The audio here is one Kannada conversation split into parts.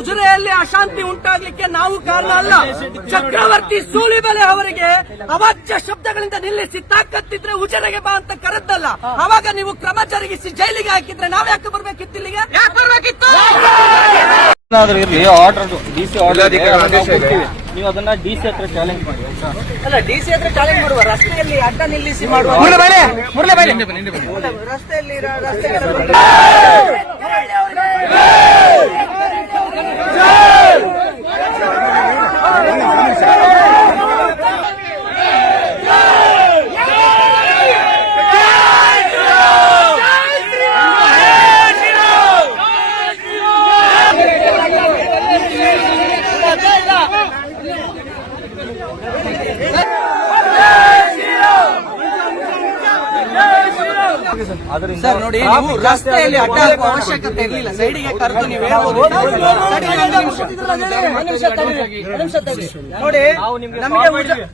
ಉಜಿರೆಯಲ್ಲಿ ಅಶಾಂತಿ ಉಂಟಾಗ್ಲಿಕ್ಕೆ ನಾವು ಕಾರಣ ಅಲ್ಲ. ಚಕ್ರವರ್ತಿ ಸೂಲಿಬೆಲೆ ಅವರಿಗೆ ಅವಾಚ್ಯ ಶಬ್ದಗಳಿಂದ ನಿಲ್ಲಿಸಿ ತಾಕತ್ತಿದ್ರೆ ಉಜಿರೆಗೆ ಬಾ ಅಂತ ಕರೆದ್ದಲ್ಲ. ಅವಾಗ ನೀವು ಕ್ರಮ ಜರುಗಿಸಿ ಜೈಲಿಗೆ ಹಾಕಿದ್ರೆ ನಾವ್ ಯಾಕೆ ಬರ್ಬೇಕಿತ್ತು ಇಲ್ಲಿಗೆ? ಯಾಕೆ ಬರ್ಬೇಕಿತ್ತು? ಆರ್ಡರ್ ಡಿ ಸಿ ಆರ್ಡರ್ ನೀವು ಅದನ್ನ ಡಿ ಸಿ ಹತ್ರ ಚಾಲೆಂಜ್ ಮಾಡಿ? ಅಲ್ಲ ಡಿಸಿ ಹತ್ರ ಚಾಲೆಂಜ್ ಮಾಡುವ ರಸ್ತೆಯಲ್ಲಿ ಅಡ್ಡ ನಿಲ್ಲಿಸಿ ಮಾಡುವ. ರಸ್ತೆಯಲ್ಲಿ ರಸ್ತೆಗಳ ಸರ್ ನೋಡಿ ನೀವು ರಸ್ತೆಯಲ್ಲಿ ಅಡ್ಡ ಹಾಕುವ ಅವಶ್ಯಕತೆ ಇರಲಿಲ್ಲ ಸೈಡಿಗೆ ಕರೆದು ನೀವು. ನೋಡಿ ನಿಮ್ಗೆ.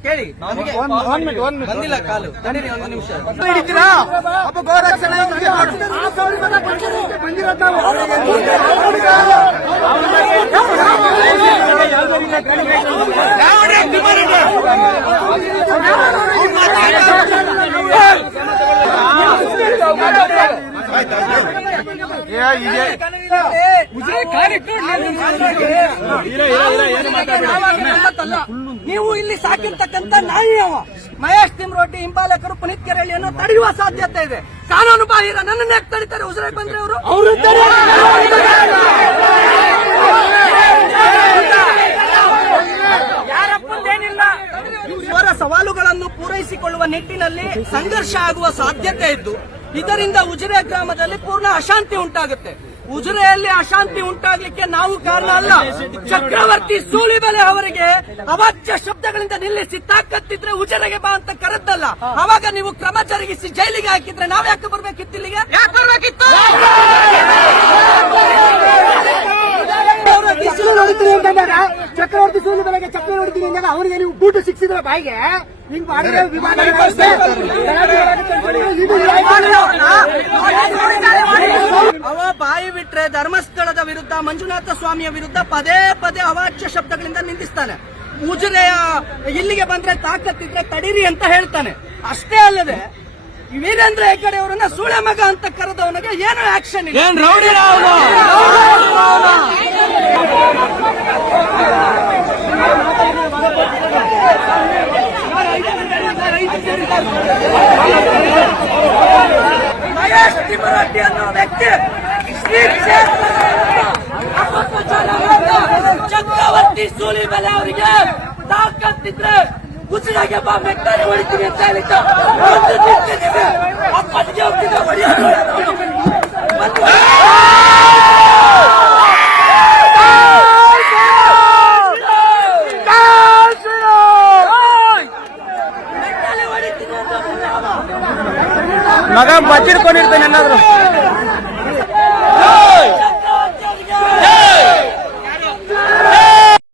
ಕೇಳಿ. ನಮಗೆ ಬಂದಿಲ್ಲ ಕಾಲು. ಒಂದು ನಿಮಿಷ. ನೀವು ಇಲ್ಲಿ ಸಾಕಿರ್ತಕ್ಕಂತ ನಾಯಿ ಅವ. ಮಹೇಶ್ ತಿಮ್ರೋಟಿ ಹಿಂಬಾಲಕರು ಪುನೀತ್ ಕೆರಳಿಯನ್ನು ತಡೆಯುವ ಸಾಧ್ಯತೆ ಇದೆ. ಕಾನೂನು ಬಾಹಿರ ನನ್ನನ್ನು ಯಾಕೆ ತಡಿತಾರೆ? ಉಸಿರಾಗಿ ಬಂದ್ರೆ ಅವರು? ಯಾರಪ್ಪಂದೇನಿಲ್ಲ. ಇವರ ಸವಾಲುಗಳನ್ನು ಪೂರೈಸಿಕೊಳ್ಳುವ ನಿಟ್ಟಿನಲ್ಲಿ ಸಂಘರ್ಷ ಆಗುವ ಸಾಧ್ಯತೆ ಇದ್ದು ಇದರಿಂದ ಉಜಿರೆ ಗ್ರಾಮದಲ್ಲಿ ಪೂರ್ಣ ಅಶಾಂತಿ ಉಂಟಾಗುತ್ತೆ. ಉಜಿರೆಯಲ್ಲಿ ಅಶಾಂತಿ ಉಂಟಾಗ್ಲಿಕ್ಕೆ ನಾವು ಕಾರಣ ಅಲ್ಲ. ಚಕ್ರವರ್ತಿ ಸೂಲಿಬೆಲೆ ಅವರಿಗೆ ಅವಾಚ್ಯ ಶಬ್ದಗಳಿಂದ ನಿಲ್ಲಿಸಿ ತಾಕತ್ತಿದ್ರೆ ಉಜಿರೆಗೆ ಬಾ ಅಂತ ಕರೆದ್ದಲ್ಲ. ಅವಾಗ ನೀವು ಕ್ರಮ ಜರುಗಿಸಿ ಜೈಲಿಗೆ ಹಾಕಿದ್ರೆ ನಾವ್ ಯಾಕೆ ಬರ್ಬೇಕಿತ್ತು? ಇಲ್ಲಿಗೆ ಯಾಕೆ ಬರ್ಬೇಕಿತ್ತು ಬಿಸಿಲು ನೋಡ್ತೀನಿ ಅಂತಂದಾಗ ಚಕ್ರವರ್ತಿ ಸೂರ್ಯ ಬೆಳಗ್ಗೆ ಚಕ್ರ ಹೊಡಿತೀನಿ ಅಂದಾಗ ಅವನಿಗೆ ನೀವು ಬೂಟು ಸಿಕ್ಸಿದ್ರೆ ಬಾಯಿಗೆ? ಹಿಂಗ್ ಮಾಡಿದ್ರೆ ವಿಮಾನ ಅವ ಬಾಯಿ ಬಿಟ್ರೆ ಧರ್ಮಸ್ಥಳದ ವಿರುದ್ಧ ಮಂಜುನಾಥ ಸ್ವಾಮಿಯ ವಿರುದ್ಧ ಪದೇ ಪದೇ ಅವಾಚ್ಯ ಶಬ್ದಗಳಿಂದ ನಿಂದಿಸ್ತಾನೆ. ಉಜಿರೆಯ ಇಲ್ಲಿಗೆ ಬಂದ್ರೆ ತಾಕತ್ತಿದ್ರೆ ತಡೀರಿ ಅಂತ ಹೇಳ್ತಾನೆ. ಅಷ್ಟೇ ಅಲ್ಲದೆ ವೀರೇಂದ್ರ ಹೆಗ್ಗಡೆ ಅವರನ್ನ ಸುಳೆ ಮಗ ಅಂತ ಕರೆದವನಿಗೆ ಏನು ಆಕ್ಷನ್ ಇಲ್ಲ. ಏನ್ ರೌಡಿ ಮಹೇಶ್ ತಿಮ್ಮರಡ್ಡಿ ಅನ್ನೋ ವ್ಯಕ್ತಿ ಶ್ರೀ ಕ್ಷೇತ್ರದ ಅಪಪ್ರಚಾರಗಳಿಂದ ಚಕ್ರವರ್ತಿ ಸೂಲಿಬೆಲೆ ಅವರಿಗೆ ತಾಕತ್ತಿದ್ರೆ ಉಸಿರಾಗೆ ಬಾ ಮೆಟ್ಟಾರೆ ಹೊಡಿತೀನಿ ಅಂತ ಹೇಳಿದ್ದ ಒಂದು ನಿಂತಿದ್ದೀವಿ ಅಪ್ಪನಿಗೆ ಹೋಗ್ತಿದ್ದ ಹೊಡಿಯೋದು ಒಂದು ಮೆಟ್ಟಾಲೆ ಹೊಡಿತೀನಿ ಅಂತ ಬಂದ ಅವ. ಮಗ ಬಚ್ಚಿಡ್ಕೊಂಡಿರ್ತಾನೆ ಏನಾದ್ರು.